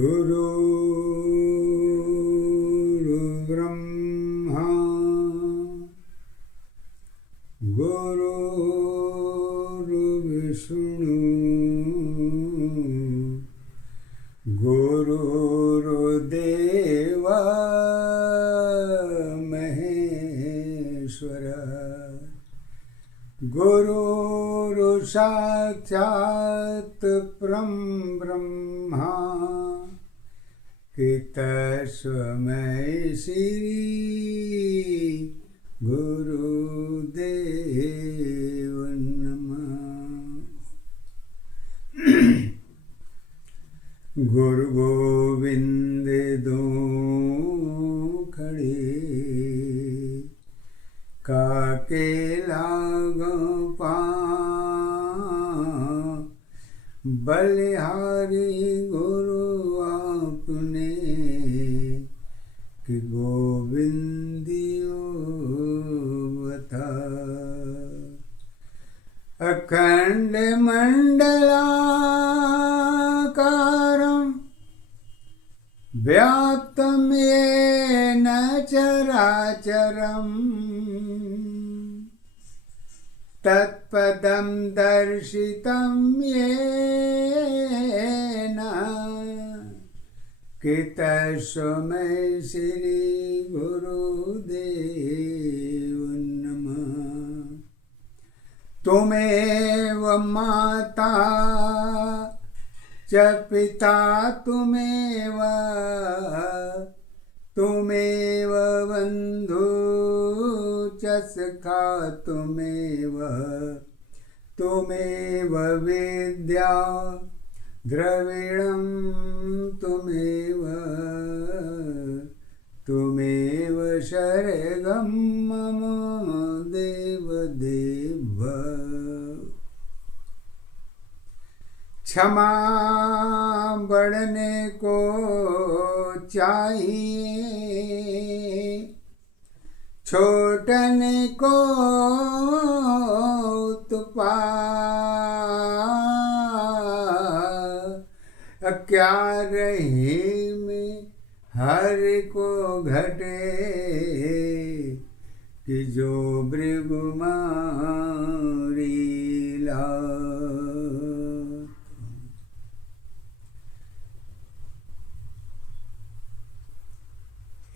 गुरुर्ब्रह्मा गुरुर्विष्णु गुरुर्देव महेश्वर गुरुर्साक्षात् परब्रह्म तस्मै श्री गुरुदेव नमः। गुरु गोविंद दो खड़े काके लागो पाँव बलिहारी गुरु आपने कि गोविंदियो बता। अखंड मंडलाकारं व्याप्तं येन चराचरम् तत्पदं दर्शितं येन कि तस्मै श्री गुरुदेव नमः। त्वमेव माता च पिता त्वमेव बन्धु च सखा त्वमेव विद्या द्रविणं त्वमेव शरणं मम देव। क्षमा बढ़ने को चाहिए, छोटने को तुपा। क्या रही में हर को घटे कि जो भृगुमारी ला।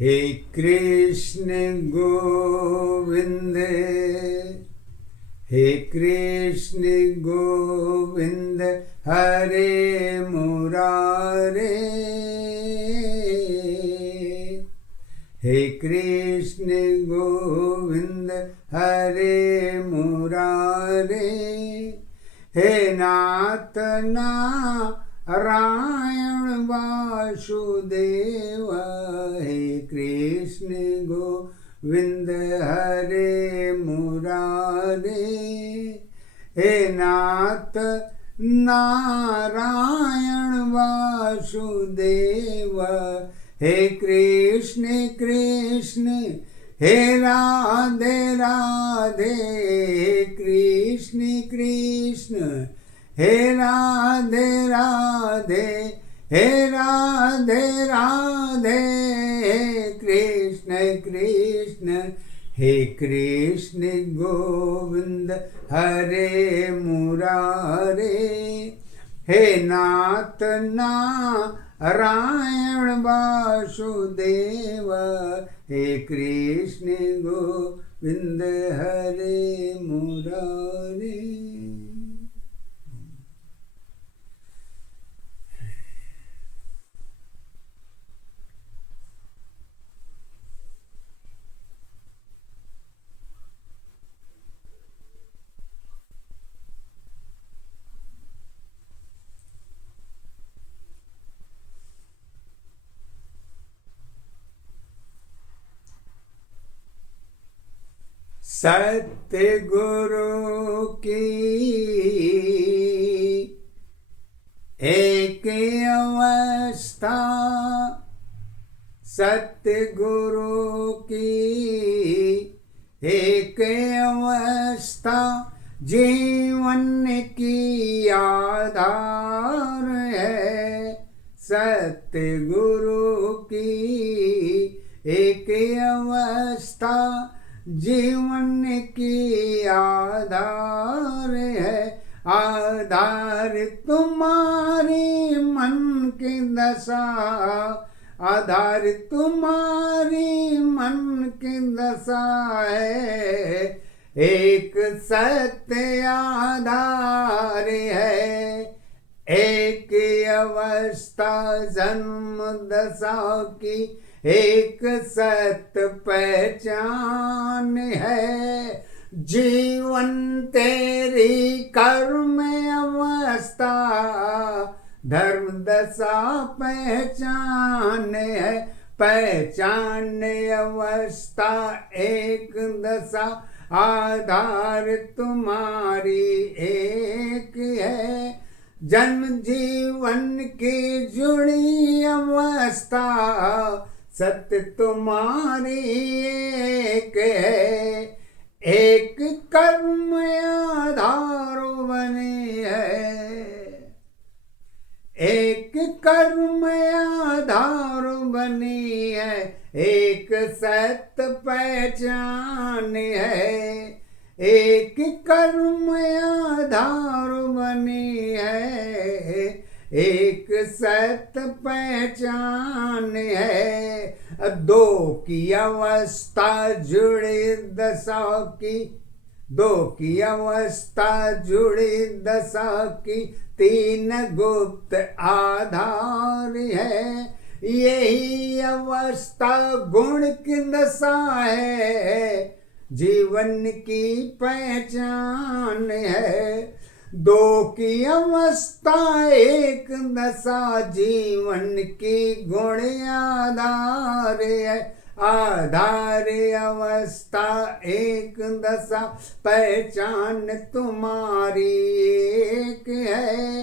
हे कृष्ण गोविंद हे कृष्ण गोविंद हरे मुरारे। हे कृष्ण गोविंद हरे मुरारे। हे नाथ नारायण वासुदेव। हे कृष्ण गोविंद हरे मुरारे। हे नाथ नारायण वासुदेव। हे कृष्ण कृष्ण हे राधे राधे। हे कृष्ण कृष्ण हे राधे राधे। हे राधे राधे। हे कृष्ण कृष्ण हे कृष्ण गोविंद हरे मुरारे। हे नाथ नारायण वासुदेव। हे कृष्ण गोविंद हरे मुरारे। सत्य गुरु की एक अवस्था, सत्य गुरु की एक अवस्था जीवन की आधार है। सतगुरु की एक अवस्था जीवन की आधार है। आधार तुम्हारी मन की दशा, आधार तुम्हारी मन की दशा है। एक सत्य आधार है, एक अवस्था जन्म दशा की, एक सत्य पहचान है। जीवन तेरी कर्म अवस्था, धर्म दशा पहचान है। पहचान अवस्था एक दशा, आधार तुम्हारी एक है। जन्म जीवन की जुड़ी अवस्था, सत्य तुम्हारी एक है। एक कर्म आधार बनी है, एक कर्म आधार बनी है। एक सत्य पहचान है, एक कर्म आधार बनी है। एक सत्य पहचान है। दो की अवस्था जुड़ी दशा की, दो की अवस्था जुड़ी दशा की, तीन गुप्त आधार है। यही अवस्था गुण की दशा है, जीवन की पहचान है। दो की अवस्था एक दशा जीवन की गुण आधार है। आधार अवस्था एक दशा, पहचान तुम्हारी एक है।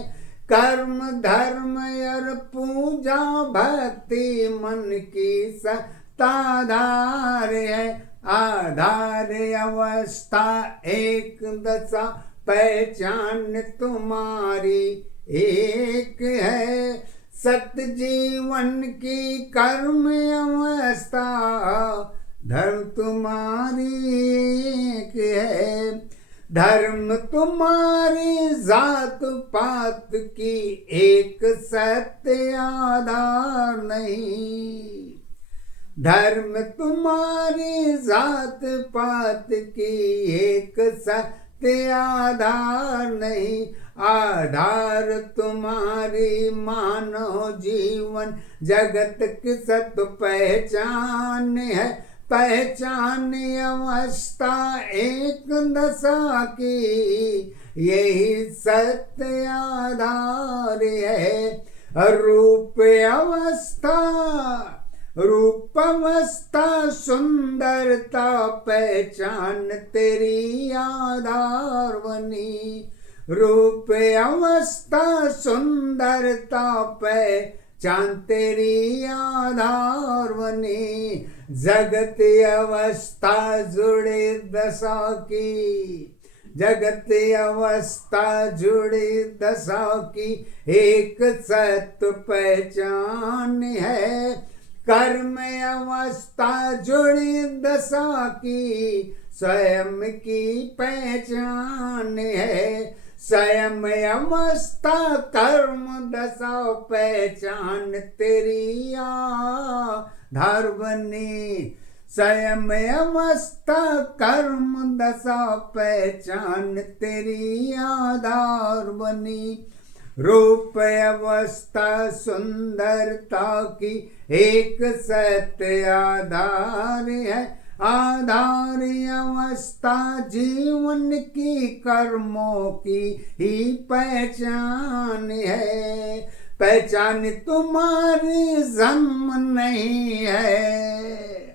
कर्म धर्म और पूजा भक्ति मन की सत्ताधार है। आधार अवस्था एक दशा, पहचान तुम्हारी एक है। सत्य जीवन की कर्म अवस्था, धर्म तुम्हारी एक है। धर्म तुम्हारी जात पात की, एक सत्य आधार नहीं। धर्म तुम्हारी जात पात की, एक सत्य आधार नहीं। आधार तुम्हारी मानव जीवन जगत की सत्य पहचान है। पहचान अवस्था एक दशा की, यही सत्य आधार है। रूप अवस्था, रूप अवस्था सुंदरता पहचान तेरी आधार बनी। रूप अवस्था सुंदरता पहचान तेरी आधार बनी। जगत अवस्था जुड़े दशा की, जगत अवस्था जुड़ी दशा की, एक सत्य पहचान है। कर्म अवस्था जुड़ी दशा की, स्वयं की पहचान है। स्वयं अवस्था कर्म दशा पहचान तेरी आधार बनी। स्वयं अवस्था कर्म दशा पहचान तेरी आधार बनी। रूप अवस्था सुंदरता की, एक सत्य आधार है। आधार अवस्था जीवन की कर्मों की ही पहचान है। पहचान तुम्हारी जन्म नहीं है,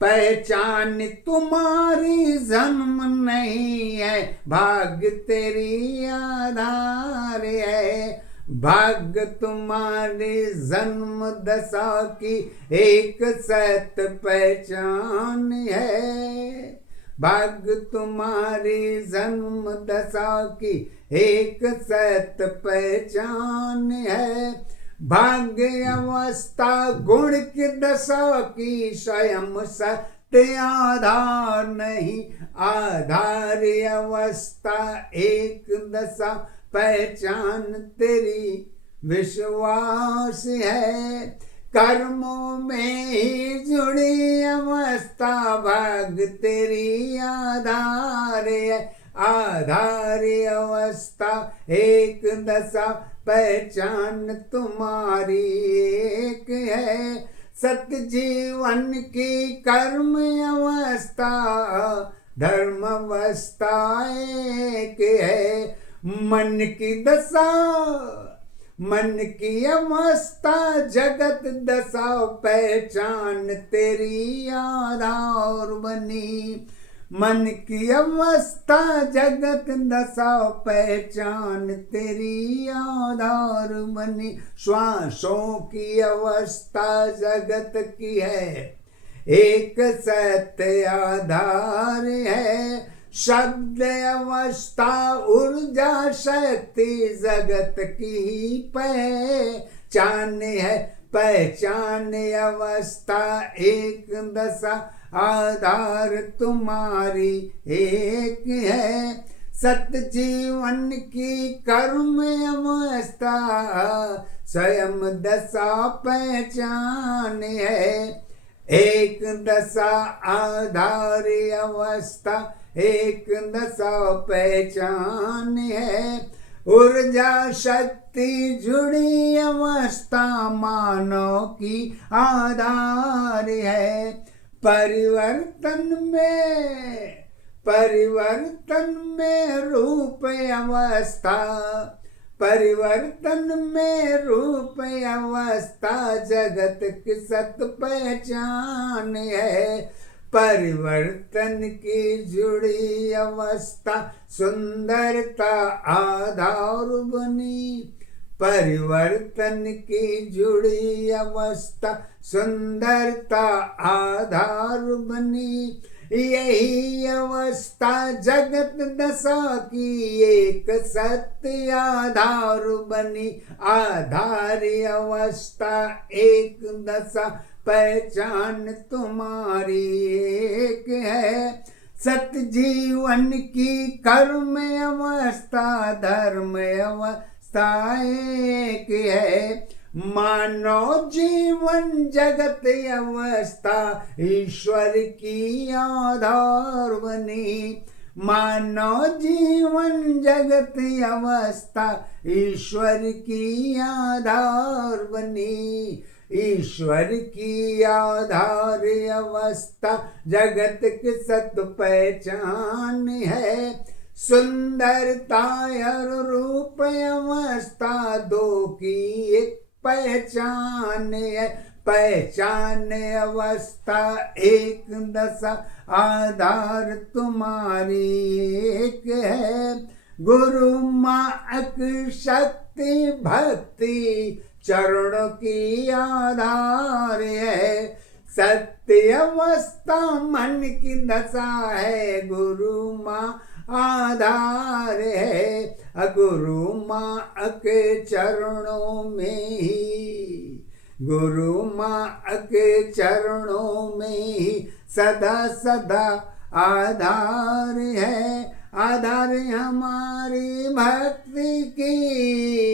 पहचान तुम्हारी जन्म नहीं है। भाग्य तेरी आधार है। भाग्य तुम्हारी जन्म दशा की, एक सत्य पहचान है। भाग्य तुम्हारी जन्म दशा की, एक सत्य पहचान है। भाग्य अवस्था गुण की दशा की स्वयं सत्य आधार नहीं। आधार अवस्था एक दशा पहचान तेरी विश्वास है। कर्मों में ही जुड़ी अवस्था भाग तेरी आधार है। आधार अवस्था एक दशा पहचान तुम्हारी एक है। सत्य जीवन की कर्म अवस्था धर्म अवस्था एक है। मन की दशा मन की अवस्था जगत दशा पहचान तेरी आधार बनी। मन की अवस्था जगत दशा पहचान तेरी आधार बनी। श्वासों की अवस्था जगत की है एक सत्य आधार है। शब्द अवस्था ऊर्जा शक्ति जगत की पहचान है। पहचान अवस्था एक दशा आधार तुम्हारी एक है। सत्य जीवन की कर्म अवस्था स्वयं दशा पहचान है। एक दशा आधार अवस्था एक दशा पहचान है। ऊर्जा शक्ति जुड़ी अवस्था मानव की आधार है। परिवर्तन में रूप अवस्था परिवर्तन में रूप अवस्था जगत की सत पहचान है। परिवर्तन की जुड़ी अवस्था सुंदरता आधार बनी। परिवर्तन की जुड़ी अवस्था सुंदरता आधार बनी। यही अवस्था जगत दशा की एक सत्य आधार बनी। आधार अवस्था एक दशा पहचान तुम्हारी एक है। सत्य जीवन की कर्म अवस्था धर्म अवस्था एक है। मानव जीवन जगत अवस्था ईश्वर की आधार बनी। मानव जीवन जगत अवस्था ईश्वर की आधार बनी। ईश्वर की आधार अवस्था जगत की सत पहचान है। सुंदरता और रूप अवस्था दो की एक पहचान है। पहचान अवस्था एक दशा आधार तुम्हारी एक है। गुरु माँ शक्ति भक्ति चरणों की आधार है। सत्य अवस्था मन की दशा है। गुरु माँ आधार है। गुरु माँ के चरणों में ही गुरु माँ के चरणों में ही सदा सदा आधार है। आधार हमारी भक्ति की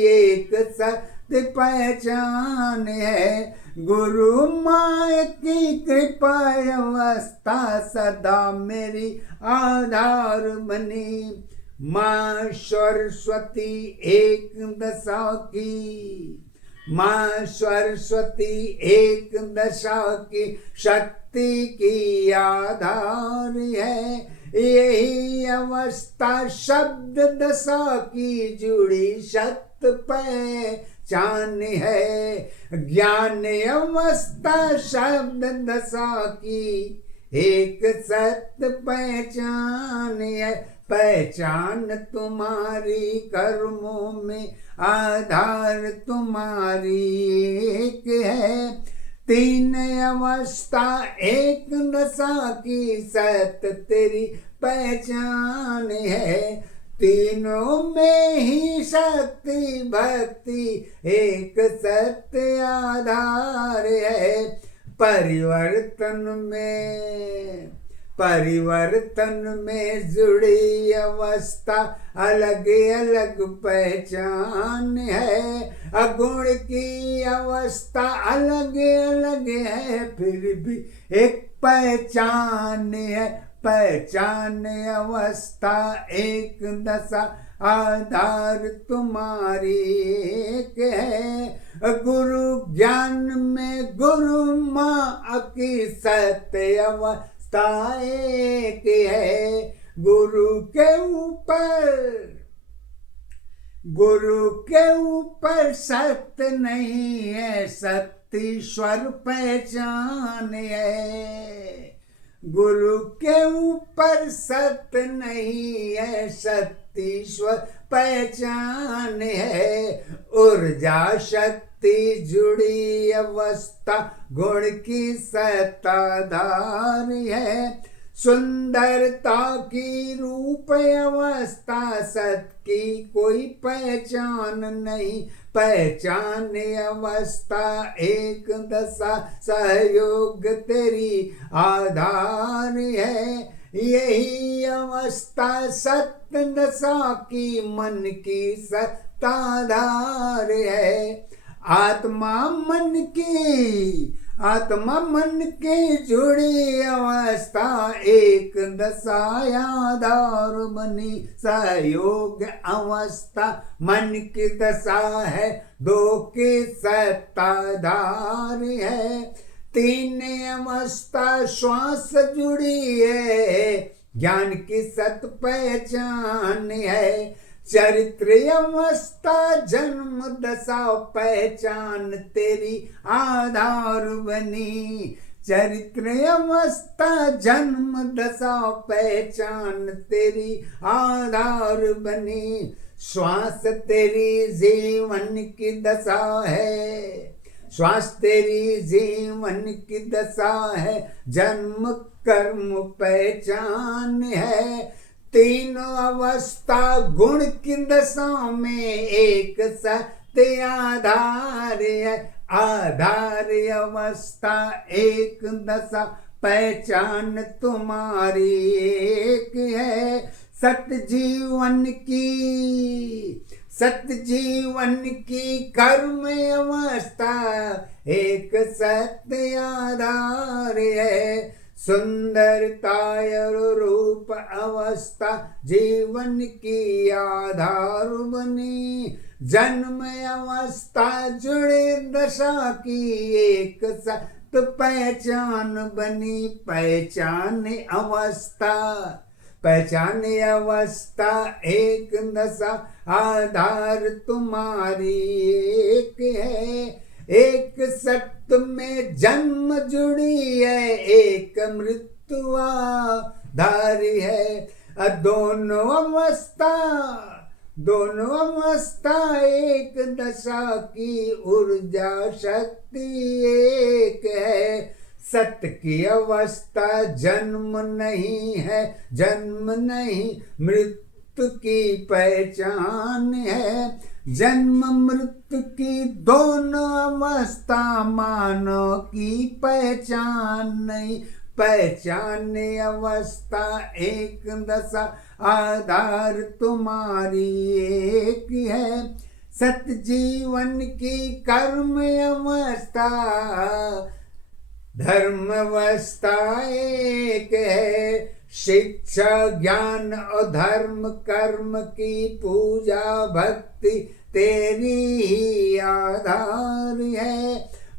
एक सत्य पहचान है। गुरु माँ की कृपा अवस्था सदा मेरी आधार बनी। माँ सरस्वती एक दशा की माँ सरस्वती एक दशा की शक्ति की आधार है। यही अवस्था शब्द दशा की जुड़ी सत्य पहचान है। ज्ञान अवस्था शब्द दशा की एक सत्य पहचान है। पहचान तुम्हारी कर्मों में आधार तुम्हारी एक है। तीन अवस्था एक दशा की सत्य तेरी पहचान है। तीनों में ही शक्ति भक्ति एक सत्य आधार है। परिवर्तन में जुड़ी अवस्था अलग अलग पहचान है। अगुण की अवस्था अलग अलग है, फिर भी एक पहचान है। पहचान अवस्था एक दशा आधार तुम्हारी एक है। गुरु ज्ञान में गुरु माँ की सत्य अवस्था एक है। गुरु के ऊपर सत्य नहीं है, सत्य पहचान है। गुरु के ऊपर सत्य नहीं है, सत्य पहचान है। ऊर्जा शक्ति जुड़ी अवस्था गुण की सत्ताधार है। सुंदरता की रूप अवस्था सत की कोई पहचान नहीं। पहचान अवस्था एक दशा सहयोग तेरी आधार है। यही अवस्था सत्य दशा की मन की सत्ताधार है। आत्मा मन की जुड़ी अवस्था एक दशा आधार बनी। सहयोग अवस्था मन की दशा है, दो की सत्ताधार है। तीन अवस्था श्वास जुड़ी है, ज्ञान की सत पहचान है। चरित्र अवस्था जन्म दशा पहचान तेरी आधार बनी। चरित्र अवस्था जन्म दशा पहचान तेरी आधार बनी। श्वास तेरी जीवन की दशा है, श्वास तेरी जीवन की दशा है। जन्म कर्म पहचान है। तीनों अवस्था गुण की दशा में एक सत्य आधार है। आधार अवस्था एक दशा पहचान तुम्हारी एक है। सत्य जीवन की कर्म अवस्था एक सत्य आधार है। सुंदरता और रूप अवस्था जीवन की आधार बनी। जन्म अवस्था जुड़े दशा की एक सत्य पहचान बनी। पहचान अवस्था एक दशा आधार तुम्हारी एक है। एक सत्य में जन्म जुड़ी है, एक मृत्यु आधारी है। दोनों अवस्था एक दशा की ऊर्जा शक्ति एक है। सत्य की अवस्था जन्म नहीं है, जन्म नहीं मृत्यु की पहचान है। जन्म मृत्यु की दोनों अवस्था मानव की पहचान नहीं। पहचान अवस्था एक दशा आधार तुम्हारी एक है। सत्य जीवन की कर्म अवस्था धर्म अवस्था एक है। शिक्षा ज्ञान और धर्म कर्म की पूजा भक्ति तेरी ही आधार है।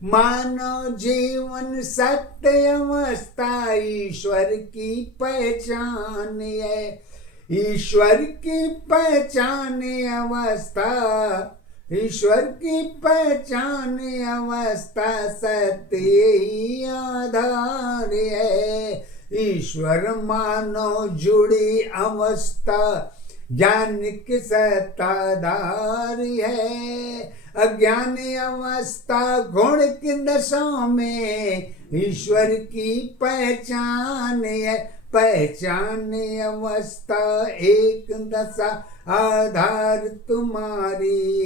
मानव जीवन सत्य अवस्था ईश्वर की पहचान है। ईश्वर की पहचान अवस्था सत्य ही आधार है। ईश्वर मानव जुड़ी अवस्था ज्ञान की सत्ताधार है। अज्ञान अवस्था गुण की दशा में ईश्वर की पहचान है। पहचान अवस्था एक दशा आधार तुम्हारी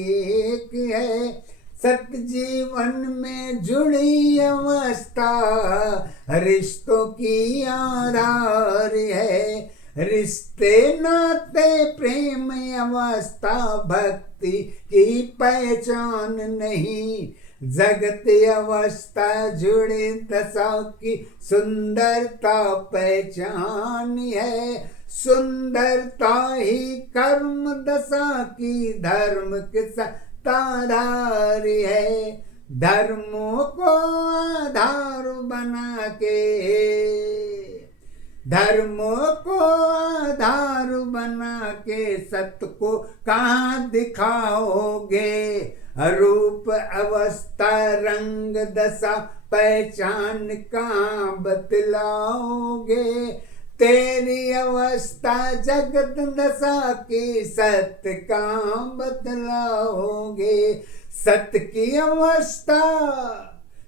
एक है। सत्य जीवन में जुड़ी अवस्था रिश्तों की आधार है। रिश्ते नाते प्रेम अवस्था भक्ति की पहचान नहीं। जगत अवस्था जुड़े दशा की सुंदरता पहचान है। सुंदरता ही कर्म दशा की धर्म के आधार है। धर्मों को आधार बना के, धर्मों को आधार बना के सत्य को कहाँ दिखाओगे। रूप अवस्था रंग दशा पहचान कहाँ बतलाओगे। तेरी अवस्था जगत दशा की सत्य कहाँ बतलाओगे। सत्य की अवस्था,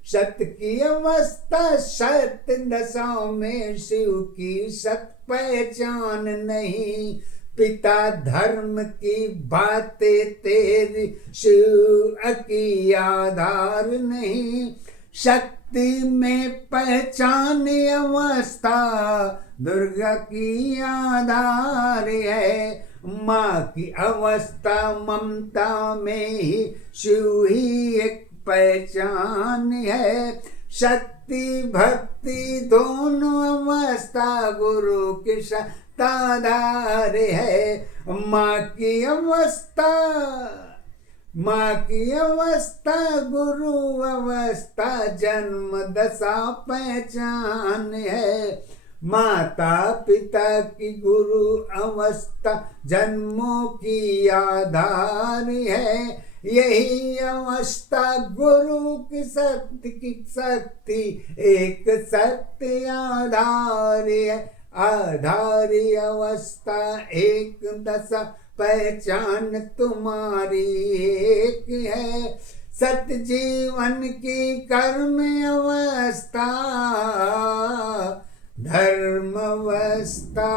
सत्य की अवस्था सत्य दशा में शिव की सत्य पहचान नहीं। पिता धर्म की बातें तेरी शिव की आधार नहीं। शक्ति में पहचान अवस्था दुर्गा की आधार है। माँ की अवस्था ममता में ही शिव ही एक पहचान है। शक्ति भक्ति दोनों अवस्था गुरु के आधार है। माँ की अवस्था, माँ की अवस्था गुरु अवस्था जन्म दशा पहचान है। माता पिता की गुरु अवस्था जन्मों की आधार है। यही अवस्था गुरु की शक्ति एक सत्य आधार है। आधारी अवस्था एक दशा पहचान तुम्हारी एक है। सत्य जीवन की कर्म अवस्था धर्म अवस्था